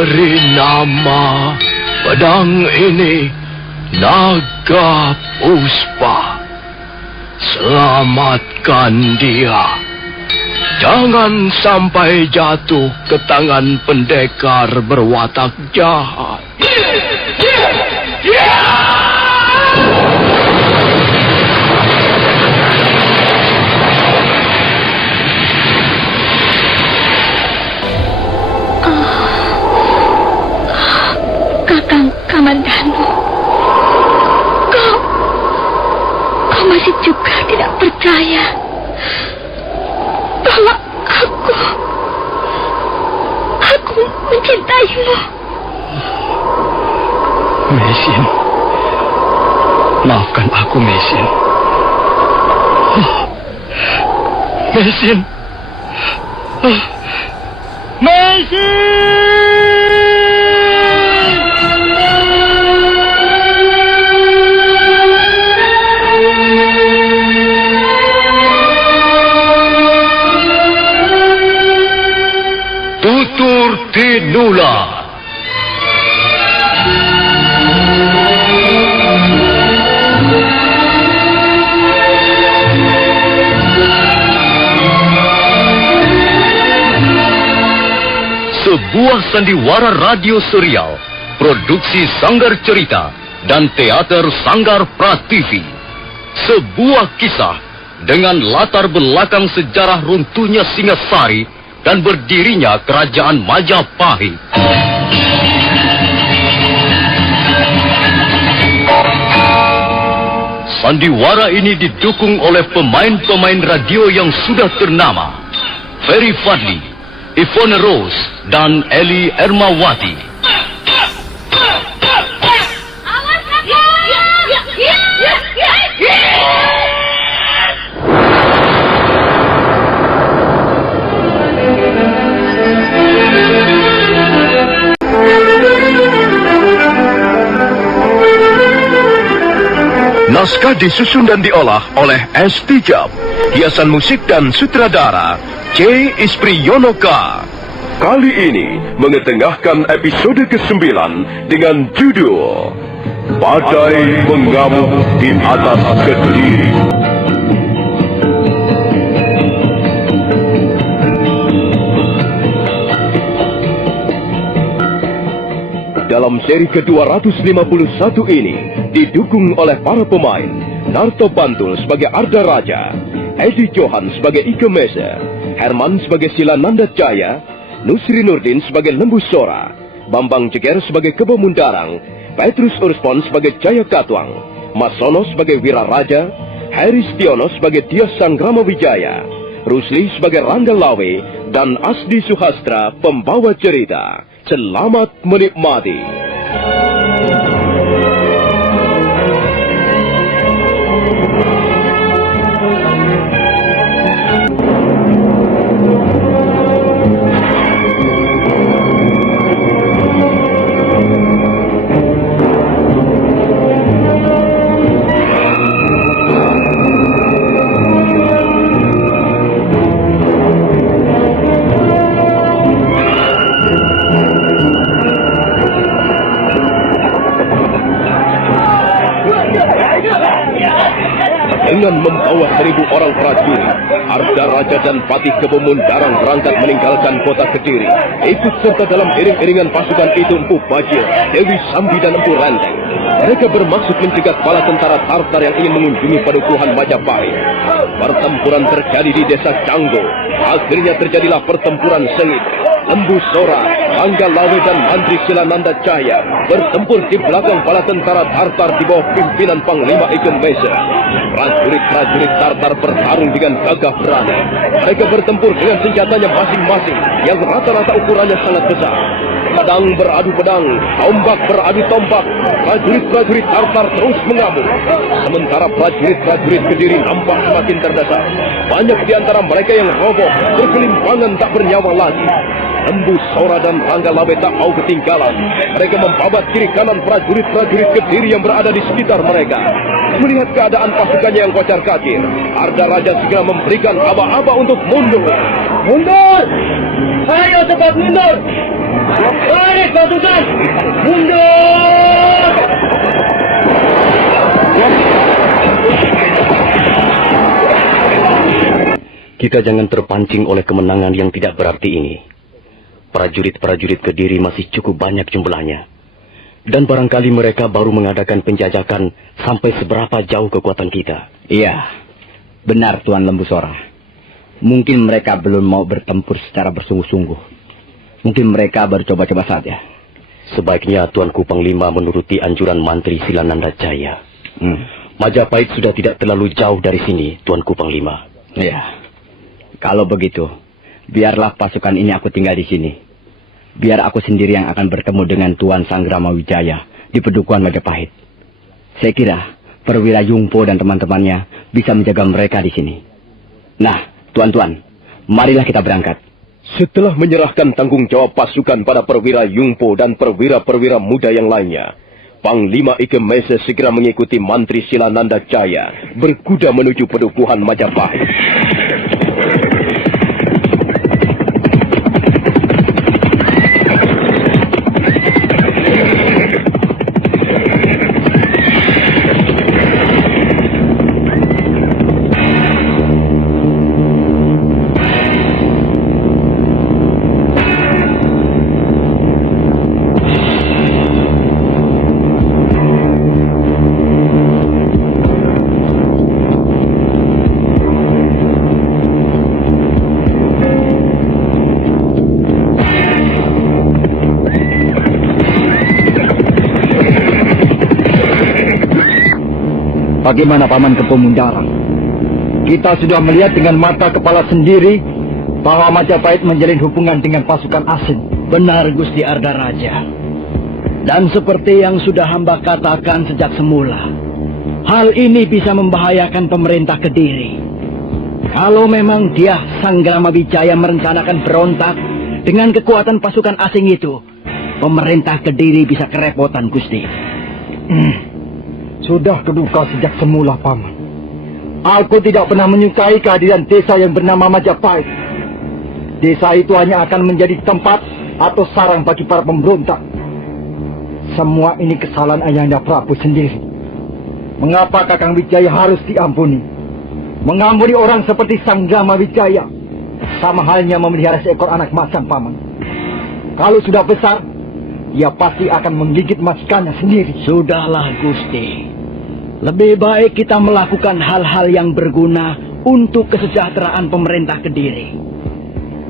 Beri nama pedang ini Naga Puspa. Selamatkan dia. Jangan sampai jatuh ke tangan pendekar berwatak jahat. Kakang Kamandanu, kau masih juga tidak percaya bahwa aku mencintaimu. Mesin, maafkan aku, Mesin. Mesin. Mesin! Tutur Tinula. Sebuah sandiwara radio serial, produksi Sanggar Cerita dan teater Sanggar Prativi. Sebuah kisah dengan latar belakang sejarah runtuhnya Singasari dan berdirinya Kerajaan Majapahit. Sandiwara ini didukung oleh pemain-pemain radio yang sudah ternama, Ferry Fadli, Ivone Rose, dan Eli Ermawati. Naskah disusun dan diolah oleh S. Tijab. Hiasan musik dan sutradara C. Ispriyonoka. Kali ini mengetengahkan episode ke-9 dengan judul Badai Mengamuk di Atas Kediri. Dalam seri ke-251 ini didukung oleh para pemain Narto Bantul sebagai Arda Raja, Edi Johan sebagai Ike Mese, Herman sebagai Silananda Jaya, Nusri Nurdin sebagai Lembu Sora, Bambang Jeger sebagai Kebo Mundarang, Petrus Urspon sebagai Jaya Katuang, Masono sebagai Wira Raja, Heri Stiono sebagai Tias Sanggrama Wijaya, Rusli sebagai Rangga Lawe, dan Asdi Suhastra pembawa cerita. Selamat menikmati. Dengan membawa 1.000 orang prajurit, Arda Raja dan Patih Kebo Mundarang berangkat meninggalkan kota Kediri. Ikut serta dalam iring-iringan pasukan itu Empu Bajil, Dewi Sambi dan Empu Renteng. Mereka bermaksud mencegat bala tentara Tartar yang ingin mengunjungi padukuhan Majapahit. Pertempuran terjadi di desa Canggo. Akhirnya terjadilah pertempuran sengit. Lembu Sora, Rangga Lawe dan Mantri Silananda Jaya bertempur di belakang bala tentara Tartar di bawah pimpinan Panglima Ike Mese. Prajurit-prajurit Tartar bertarung dengan gagah berani. Mereka bertempur dengan senjatanya masing-masing yang rata-rata ukurannya sangat besar. Pedang beradu pedang, tombak beradu tombak. Prajurit-prajurit Tartar terus mengamuk. Sementara prajurit-prajurit Kediri nampak semakin terdesak. Banyak di antara mereka yang roboh, berkelimpangan tak bernyawa lagi. Lembu Sora dan Rangga Lawe tak mau ketinggalan. Mereka membabat kiri kanan prajurit-prajurit Kediri yang berada di sekitar mereka. Melihat keadaan pasukannya yang kocar-kacir, Arda Raja segera memberikan aba-aba untuk mundur. Mundur! Ayo cepat mundur! Baris pasukan! Mundur! Kita jangan terpancing oleh kemenangan yang tidak berarti ini. Prajurit-prajurit Kediri masih cukup banyak jumlahnya. Dan barangkali mereka baru mengadakan penjajakan sampai seberapa jauh kekuatan kita. Iya, benar Tuan Lembu Sora. Mungkin mereka belum mau bertempur secara bersungguh-sungguh. Mungkin mereka baru coba-coba saja. Sebaiknya Tuanku Panglima menuruti anjuran Mantri Silananda Jaya. Majapahit sudah tidak terlalu jauh dari sini, Tuanku Panglima. Iya. Kalau begitu, biarlah pasukan ini aku tinggal di sini. Biar aku sendiri yang akan bertemu dengan Tuan Sanggrama Wijaya di Pedukuhan Majapahit. Saya kira Perwira Yungpo dan teman-temannya bisa menjaga mereka di sini. Nah, tuan-tuan, marilah kita berangkat. Setelah menyerahkan tanggung jawab pasukan pada Perwira Yungpo dan perwira-perwira muda yang lainnya, Panglima Ike Mese segera mengikuti Mantri Silananda Jaya berkuda menuju Pedukuhan Majapahit. Bagaimana Paman Kepemundaran? Kita sudah melihat dengan mata kepala sendiri bahwa Majapahit menjalin hubungan dengan pasukan asing. Benar Gusti Arda Raja. Dan seperti yang sudah hamba katakan sejak semula, hal ini bisa membahayakan pemerintah Kediri. Kalau memang dia Sanggrama Wijaya merencanakan berontak dengan kekuatan pasukan asing itu, pemerintah Kediri bisa kerepotan Gusti. Sudah keduga sejak semula, Paman. Aku tidak pernah menyukai kehadiran desa yang bernama Majapahit. Desa itu hanya akan menjadi tempat atau sarang bagi para pemberontak. Semua ini kesalahan Ayahanda Prabu sendiri. Mengapa Kakang Wijaya harus diampuni? Mengampuni orang seperti Sanggrama Wijaya sama halnya memelihara seekor anak macan, Paman. Kalau sudah besar, dia pasti akan menggigit majikannya sendiri. Sudahlah, Gusti. Lebih baik kita melakukan hal-hal yang berguna untuk kesejahteraan pemerintah Kediri.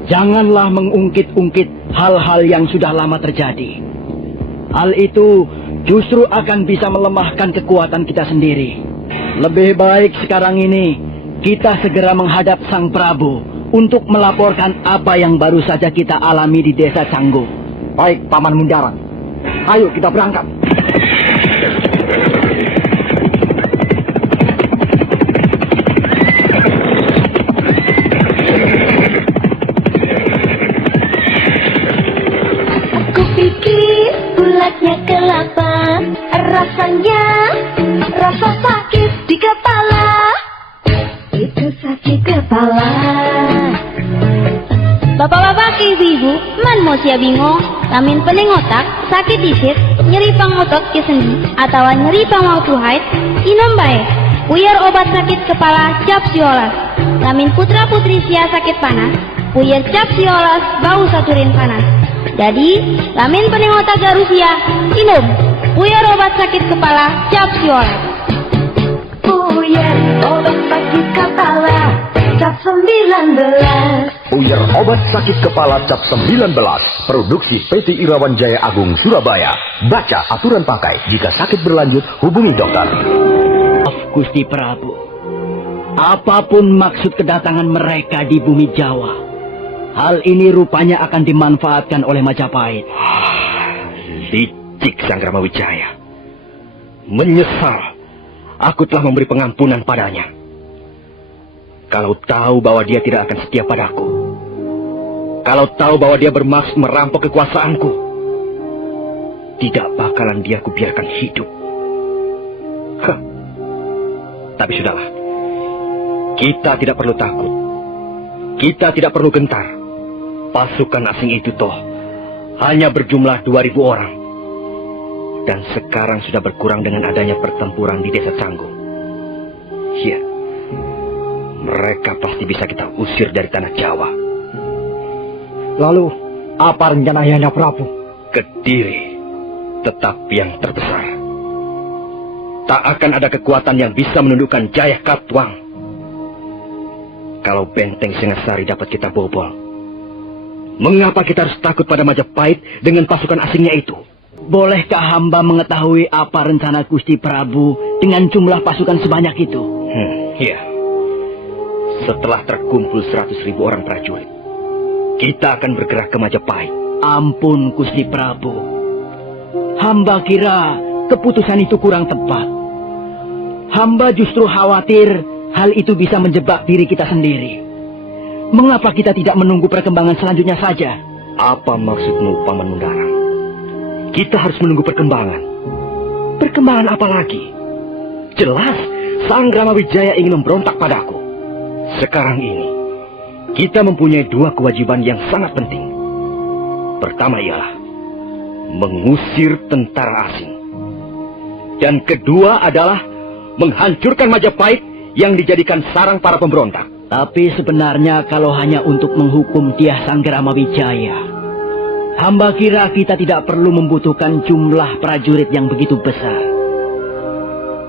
Janganlah mengungkit-ungkit hal-hal yang sudah lama terjadi. Hal itu justru akan bisa melemahkan kekuatan kita sendiri. Lebih baik sekarang ini kita segera menghadap Sang Prabu untuk melaporkan apa yang baru saja kita alami di desa Canggu. Baik, Paman Mundaran. Ayo kita berangkat. Bulatnya kelapa, rasanya rasa sakit di kepala. Itu sakit kepala. Bapak-bapak, ibu-ibu, man mau sia bingung, lamin pening otak, sakit disit, nyeri pangotot ke sendi, atau nyeri pangwau haid, inom bae. Puyer obat sakit kepala cap siolas. Lamin putra-putri sia sakit panas, puyer cap siolas bau saturin panas. Jadi, lamin pening otak garusia, inum. Puyer obat sakit kepala, cap siolas. Puyer obat sakit kepala, cap 19. Puyer obat sakit kepala cap 19. Produksi PT Irawan Jaya Agung Surabaya. Baca aturan pakai. Jika sakit berlanjut, hubungi dokter. Gusti Prabu, apapun maksud kedatangan mereka di bumi Jawa, hal ini rupanya akan dimanfaatkan oleh Majapahit. Licik Sanggrama Wijaya. Menyesal aku telah memberi pengampunan padanya. Kalau tahu bahwa dia tidak akan setia padaku, kalau tahu bahwa dia bermaksud merampok kekuasaanku, tidak bakalan dia kubiarkan hidup. Tapi sudahlah, kita tidak perlu takut, kita tidak perlu gentar. Pasukan asing itu toh hanya berjumlah 2.000 orang. Dan sekarang sudah berkurang dengan adanya pertempuran di Desa Canggung. Ya, mereka pasti bisa kita usir dari tanah Jawa. Lalu, apa rencana Ayahanda Prabu? Kediri tetap yang terbesar. Tak akan ada kekuatan yang bisa menundukkan Jaya Katuang. Kalau benteng Singasari dapat kita bobol, mengapa kita harus takut pada Majapahit dengan pasukan asingnya itu? Bolehkah hamba mengetahui apa rencana Gusti Prabu dengan jumlah pasukan sebanyak itu? Iya. Setelah terkumpul 100.000 orang prajurit, kita akan bergerak ke Majapahit. Ampun Gusti Prabu. Hamba kira keputusan itu kurang tepat. Hamba justru khawatir hal itu bisa menjebak diri kita sendiri. Mengapa kita tidak menunggu perkembangan selanjutnya saja? Apa maksudmu, Paman Mundarang? Kita harus menunggu perkembangan. Perkembangan apa lagi? Jelas, Sang Ramawijaya ingin memberontak padaku. Sekarang ini, kita mempunyai 2 kewajiban yang sangat penting. Pertama ialah mengusir tentara asing. Dan kedua adalah menghancurkan Majapahit yang dijadikan sarang para pemberontak. Tapi sebenarnya kalau hanya untuk menghukum Dyah Sanggramawijaya, hamba kira kita tidak perlu membutuhkan jumlah prajurit yang begitu besar.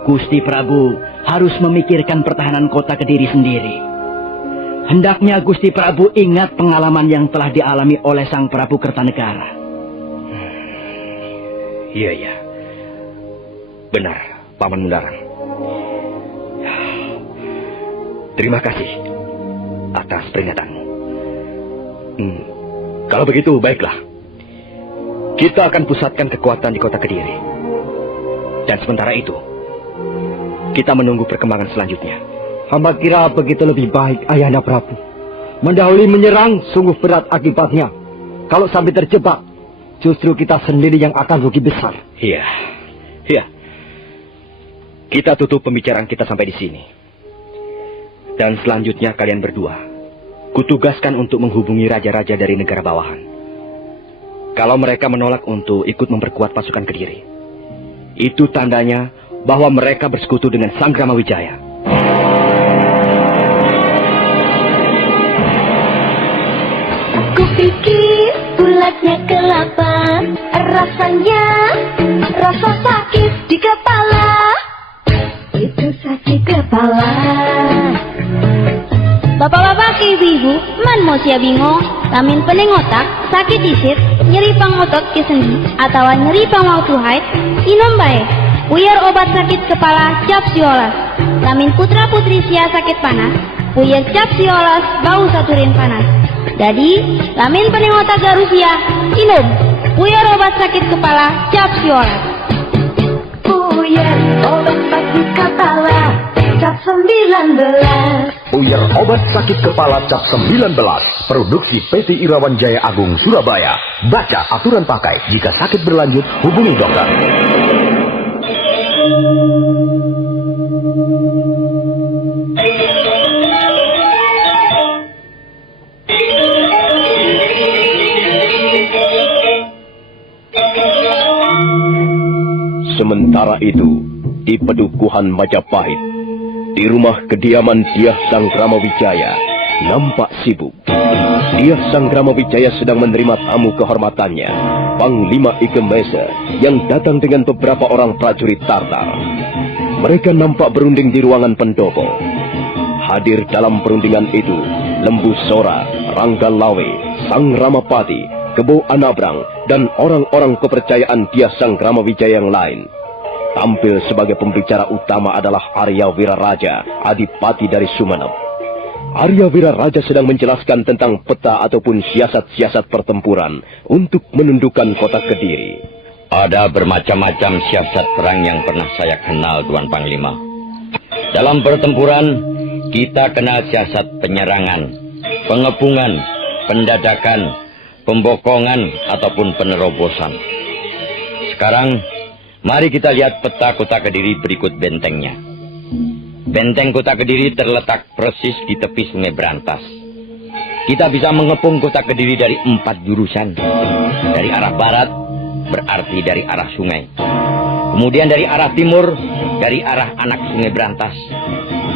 Gusti Prabu harus memikirkan pertahanan kota Kediri sendiri. Hendaknya Gusti Prabu ingat pengalaman yang telah dialami oleh Sang Prabu Kertanegara. Iya. Benar, Paman Mundarang. Terima kasih atas peringatanmu. Kalau begitu, baiklah. Kita akan pusatkan kekuatan di kota Kediri. Dan sementara itu, kita menunggu perkembangan selanjutnya. Hamba kira begitu lebih baik, Ayahanda Prabu. Mendahului menyerang sungguh berat akibatnya. Kalau sampai terjebak, justru kita sendiri yang akan rugi besar. Iya. Kita tutup pembicaraan kita sampai di sini. Dan selanjutnya kalian berdua, kutugaskan untuk menghubungi raja-raja dari negara bawahan. Kalau mereka menolak untuk ikut memperkuat pasukan Kediri, itu tandanya bahwa mereka bersekutu dengan Sang Ramawijaya. Kupikir bulatnya kelapa, rasanya rasa sakit di kepala. Itu sakit kepala. Bapak-bapak, ibu-ibu, man mau siya bingung, lamin pening otak, sakit isit, nyeri pangotot ke sendi, atau nyeri pangwal tuhait, inom baik. Puyar obat sakit kepala cap siolas. Lamin putra putri sia sakit panas, puyar cap siolas bau saturin panas. Jadi, lamin pening otak garusia, inom. Puyar obat sakit kepala cap siolas. Puyar obat sakit kepala cap 19. Puyar obat sakit kepala cap 19. Produksi PT Irawan Jaya Agung Surabaya. Baca aturan pakai. Jika sakit berlanjut, hubungi dokter. Sementara itu, di Pedukuhan Majapahit, di rumah kediaman Dyah Sanggramawijaya, nampak sibuk. Dyah Sanggramawijaya sedang menerima tamu kehormatannya, Panglima Ikemese, yang datang dengan beberapa orang prajurit Tartar. Mereka nampak berunding di ruangan pendopo. Hadir dalam perundingan itu, Lembu Sora, Rangga Lawe, Sang Ramapati, Kebo Anabrang, dan orang-orang kepercayaan Dyah Sanggramawijaya yang lain. Tampil sebagai pembicara utama adalah Arya Wiraraja, Adipati dari Sumenep. Arya Wiraraja sedang menjelaskan tentang peta ataupun siasat-siasat pertempuran untuk menundukkan kota Kediri. Ada bermacam-macam siasat perang yang pernah saya kenal, Tuan Panglima. Dalam pertempuran, kita kenal siasat penyerangan, pengepungan, pendadakan, pembokongan, ataupun penerobosan. Sekarang, mari kita lihat peta kota Kediri berikut bentengnya. Benteng kota Kediri terletak persis di tepi Sungai Berantas. kita bisa mengepung kota Kediri dari 4 jurusan. Dari arah barat, berarti dari arah sungai. Kemudian dari arah timur, dari arah anak sungai Berantas.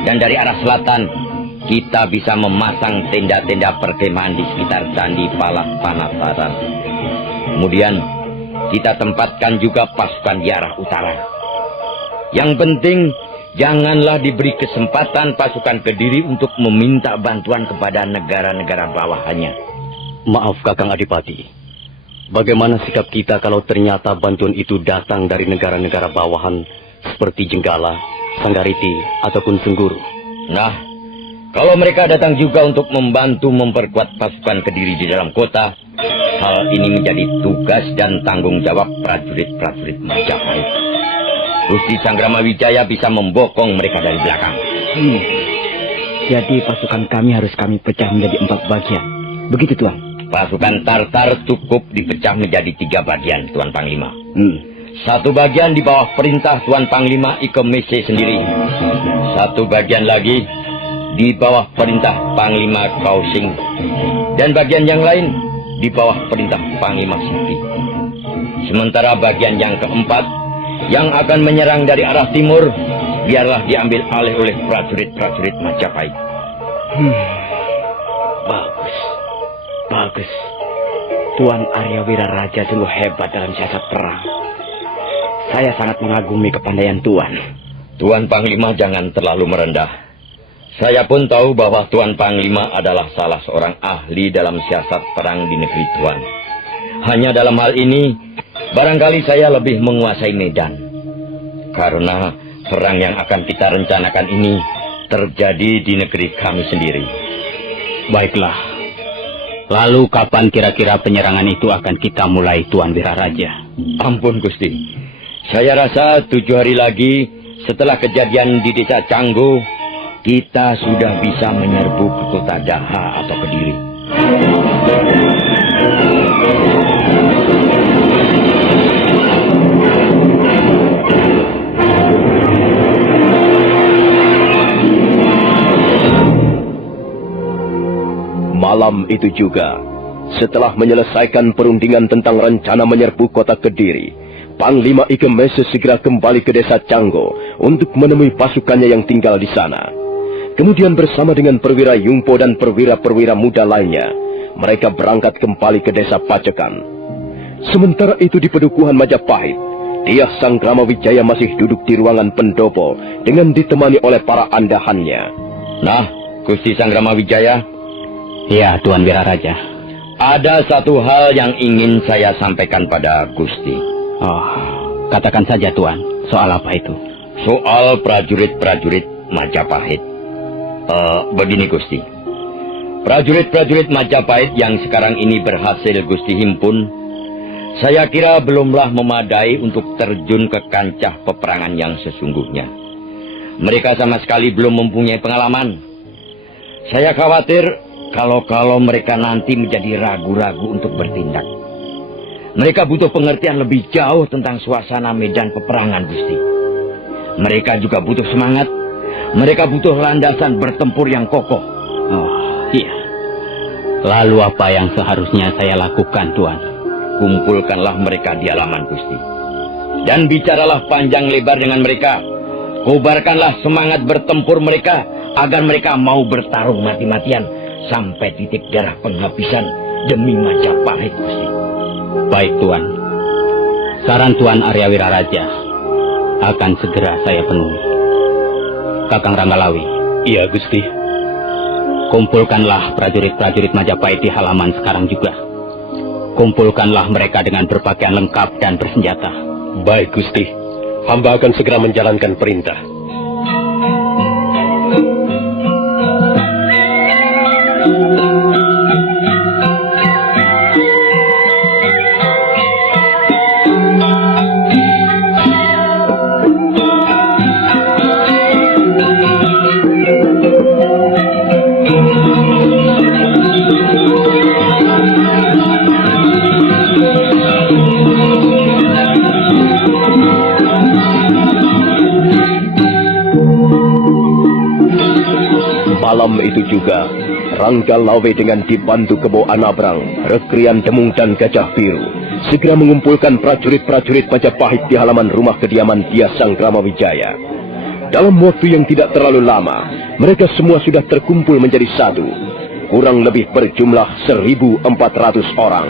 Dan dari arah selatan, kita bisa memasang tenda-tenda perkemahan di sekitar Candi Palas Panataran. Kemudian, kita tempatkan juga pasukan di arah utara. Yang penting, janganlah diberi kesempatan pasukan Kediri untuk meminta bantuan kepada negara-negara bawahannya. Maaf Kakang Adipati. Bagaimana sikap kita kalau ternyata bantuan itu datang dari negara-negara bawahan seperti Jenggala, Sanggariti, ataupun Sengguru? Nah, kalau mereka datang juga untuk membantu memperkuat pasukan Kediri di dalam kota, hal ini menjadi tugas dan tanggung jawab prajurit-prajurit Majapahit. Gusti Sangramawijaya bisa membokong mereka dari belakang. Jadi pasukan kami harus kami pecah menjadi 4 bagian. Begitu, Tuan. Pasukan Tartar cukup dipecah menjadi 3 bagian, Tuan Panglima. 1 bagian di bawah perintah Tuan Panglima Ike Mese sendiri. 1 bagian lagi di bawah perintah Panglima Kausing. Dan bagian yang lain di bawah perintah Panglima Sipri. Sementara bagian yang keempat yang akan menyerang dari arah timur, biarlah diambil alih oleh prajurit-prajurit Majapahit. Bagus. Tuan Arya Wiraraja sungguh hebat dalam siasat perang. Saya sangat mengagumi kepandaian Tuan. Tuan Panglima jangan terlalu merendah. Saya pun tahu bahwa Tuan Panglima adalah salah seorang ahli dalam siasat perang di negeri Tuan. Hanya dalam hal ini, barangkali saya lebih menguasai medan. Karena perang yang akan kita rencanakan ini terjadi di negeri kami sendiri. Baiklah. Lalu kapan kira-kira penyerangan itu akan kita mulai, Tuan Wiraraja? Ampun Gusti. Saya rasa 7 hari lagi setelah kejadian di desa Canggu, kita sudah bisa menyerbu ke kota Daha atau Kediri. Malam itu juga, setelah menyelesaikan perundingan tentang rencana menyerbu kota Kediri, Panglima Ike Mese segera kembali ke desa Canggo untuk menemui pasukannya yang tinggal di sana. Kemudian bersama dengan perwira Yungpo dan perwira-perwira muda lainnya, mereka berangkat kembali ke desa Pacekan. Sementara itu di Pedukuhan Majapahit, Dyah Sangramawijaya masih duduk di ruangan pendopo dengan ditemani oleh para andahannya. Nah, Gusti Sangramawijaya, Ya, Tuan Wiraraja. ada satu hal yang ingin saya sampaikan pada Gusti. Oh, katakan saja, Tuan. Soal apa itu? Soal prajurit-prajurit Majapahit. Begini Gusti. Prajurit-prajurit Majapahit yang sekarang ini berhasil Gusti himpun, saya kira belumlah memadai untuk terjun ke kancah peperangan yang sesungguhnya. Mereka sama sekali belum mempunyai pengalaman. Saya khawatir kalau mereka nanti menjadi ragu-ragu untuk bertindak. Mereka butuh pengertian lebih jauh tentang suasana medan peperangan, Gusti. Mereka juga butuh semangat. Mereka butuh landasan bertempur yang kokoh. Oh, iya. Lalu apa yang seharusnya saya lakukan, Tuan? Kumpulkanlah mereka di halaman Gusti. Dan bicaralah panjang lebar dengan mereka. Kobarkanlah semangat bertempur mereka agar mereka mau bertarung mati-matian sampai titik darah penghabisan demi Majapahit, Gusti. Baik, Tuan. Saran Tuan Arya Wiraraja akan segera saya penuhi. Kakang Ranggalawi. Iya, Gusti. Kumpulkanlah prajurit-prajurit Majapahit di halaman sekarang juga. Kumpulkanlah mereka dengan berpakaian lengkap dan bersenjata. Baik, Gusti. Hamba akan segera menjalankan perintah. Malam itu juga, Rangga Lawe dengan dibantu Kebo Anabrang, Rekrian Demung dan Gajah Biru segera mengumpulkan prajurit-prajurit Majapahit di halaman rumah kediaman Dyah Sanggramawijaya. Dalam waktu yang tidak terlalu lama, mereka semua sudah terkumpul menjadi satu, kurang lebih berjumlah 1.400 orang.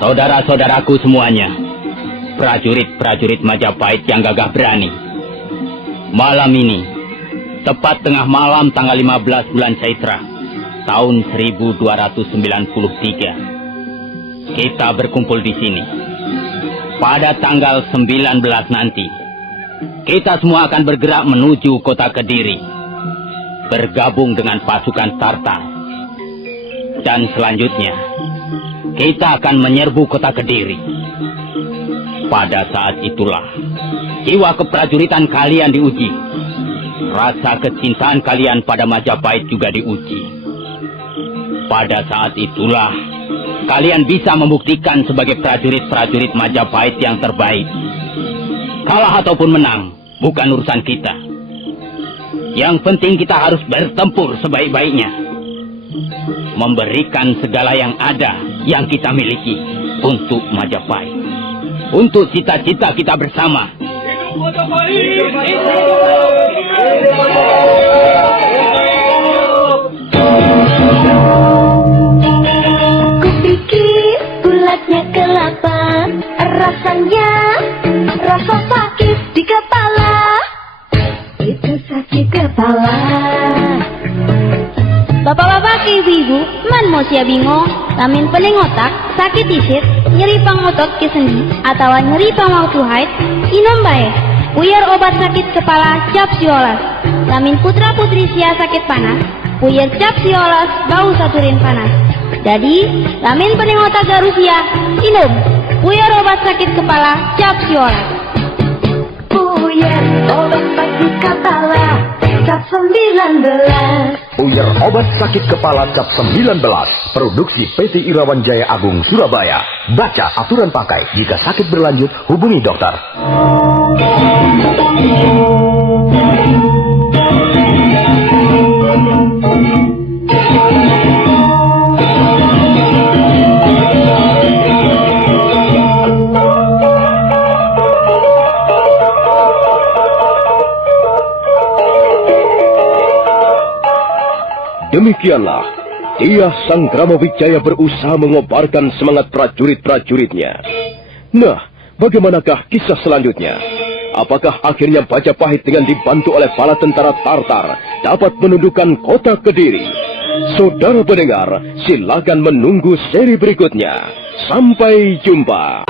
Saudara-saudaraku semuanya, prajurit-prajurit Majapahit yang gagah berani. Malam ini, tepat tengah malam tanggal 15 bulan Caitra, tahun 1293, kita berkumpul di sini. Pada tanggal 19 nanti, kita semua akan bergerak menuju kota Kediri, bergabung dengan pasukan Tartar. Dan selanjutnya, kita akan menyerbu kota Kediri. Pada saat itulah, jiwa keprajuritan kalian diuji. Rasa kecintaan kalian pada Majapahit juga diuji. Pada saat itulah, kalian bisa membuktikan sebagai prajurit-prajurit Majapahit yang terbaik. Kalah ataupun menang, bukan urusan kita. Yang penting kita harus bertempur sebaik-baiknya. Memberikan segala yang ada, yang kita miliki untuk Majapahit, untuk cita-cita kita bersama. Hidup Majapahit! Kupikir bulatnya kelapa, rasanya rasa sakit di kepala. Itu sakit kepala. Bapak-bapak, ibu-ibu, man mo siya bingung, lamin pening otak, sakit isit, nyeri pangotot ke sendi, atau nyeri pangautuhait, inom bae. Puyar obat sakit kepala cap siolas. Lamin putra-putri sia sakit panas, puyar cap siolas bau saturin panas. Jadi, lamin pening otak garusia, inom. Puyar obat sakit kepala cap siolas. Puyar obat sakit kepala cap 19. Puyar obat sakit kepala cap 19. Produksi PT Irawan Jaya Agung Surabaya. Baca aturan pakai. Jika sakit berlanjut, hubungi dokter. Demikianlah, Dyah Sanggramawijaya berusaha mengobarkan semangat prajurit-prajuritnya. Nah, bagaimanakah kisah selanjutnya? Apakah akhirnya Majapahit dengan dibantu oleh bala tentara Tartar dapat menundukkan kota Kediri? Saudara pendengar, silakan menunggu seri berikutnya. Sampai jumpa.